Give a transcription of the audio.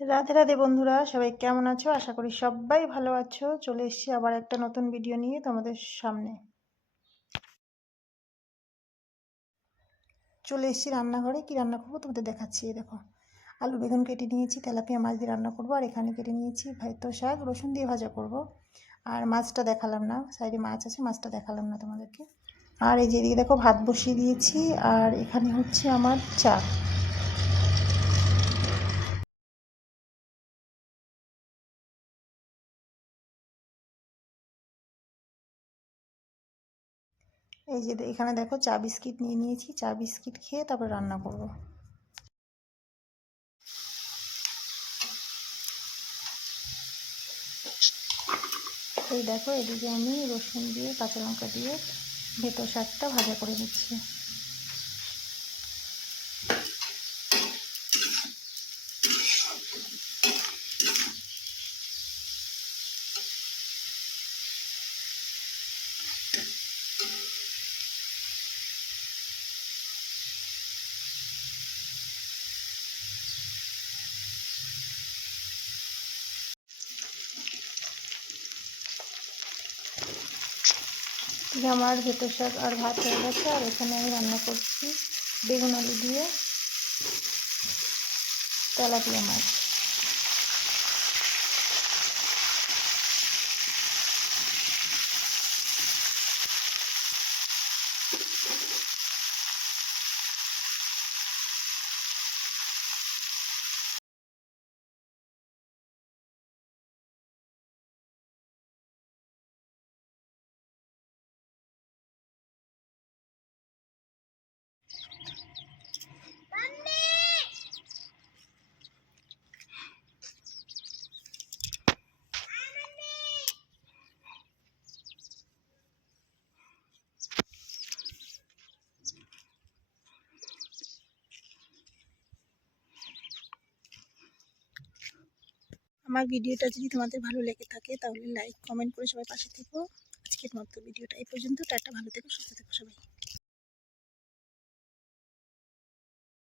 রাধে রাধে বন্ধুরা, সবাই কেমন আছো? আশা করি সবাই ভালো আছো। চলে এসেছি আবার একটা নতুন ভিডিও নিয়ে তোমাদের সামনে। চলে এসেছি রান্নাঘরে। কি রান্না করব? তোমাদের দেখাচ্ছি দেখো। আলু, বেগুন কেটে নিয়েছি, তেলাপিয়া মাছ দিয়ে রান্না করব, আর এখানে কেটে নিয়েছি ভাইতো শাক, রসুন দিয়ে ভাজা করব। আর মাছটা দেখালাম না, সাইডে মাছ আছে, মাছটা দেখালাম না তোমাদেরকে। আর এই যে এদিকে দেখো, ভাত বসিয়ে দিয়েছি, আর এখানে হচ্ছে আমার চা এই যে এখানে দেখো চা বিস্কিট নিয়ে নিয়েছি, চা বিস্কিট খেয়ে তারপর রান্না করব। এই দেখো এদিকে আমি রসুন দিয়ে কাঁচা লঙ্কা দিয়ে ভেতর শাকটা ভাজা করে নিচ্ছি। যে আমার ভেতর শাক আর ভাত হয়ে গেছে, আর এখানে আমি রান্না করছি বেগুন আলু দিয়ে তেলাপিয়া মাছ। আমার ভিডিওটা যদি তোমাদের ভালো লেগে থাকে, তাহলে লাইক কমেন্ট করে সবাই পাশে থেকো। আজকের মতো ভিডিওটা এই পর্যন্ত। টাটা, ভালো থেকো, সুস্থ থেকো সবাই।